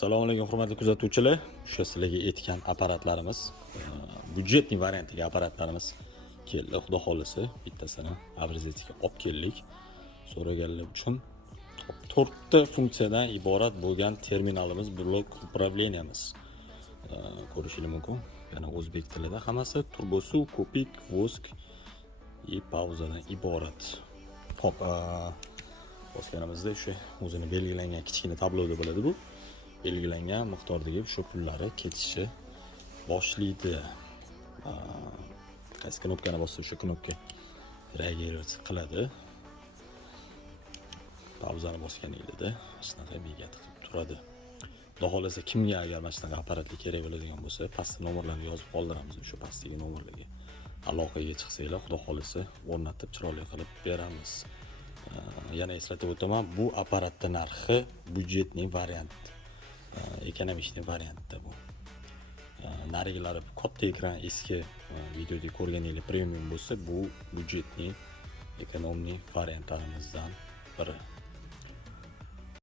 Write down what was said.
Assalomu alaykum hurmatli kuzatuvchilar. O'sha sizlarga aytgan apparatlarimiz, byudjetniy variantdagi apparatlarimiz keldi. Xudo xolisa bittasini abrizetika olib keldik. So'raganlar uchun 4 ta funksiyadan iborat bo'lgan terminalimiz, blok управленияmiz. Ko'rishingiz mumkin. Yana o'zbek tilida hammasi turbosuv, kopik, vosk va pauzadan iborat. Hop, bosganimizda o'sha o'zini belgilangan kichkina tabloda bo'ladi bu. Belgilangan miqdordagi shu pullari ketishi boshlaydi. Qaysi knopkani bossa o'sha knopka reagirovать qiladi. Pauzani bosganingizda shunaqa bekat qilib turadi. Xudo xolasa kimga agar mana shunaqa apparatli kerak bo'ladigan bo'lsa, pastda nomerlarni yozib qoldiramiz. O'sha pastdagi nomerlarga aloqaga chiqsanglar, xudo xolasa o'rnatib chiroyli qilib beramiz. Yana eslatib o'taman, bu apparatning narxi byudjetniy variant. Ekonomik variantda bu. Narigilari katta ekran eski videoda ko'rganinglar premium bo'lsa, bu byudjetniy ekonomik variantlarimizdan biri.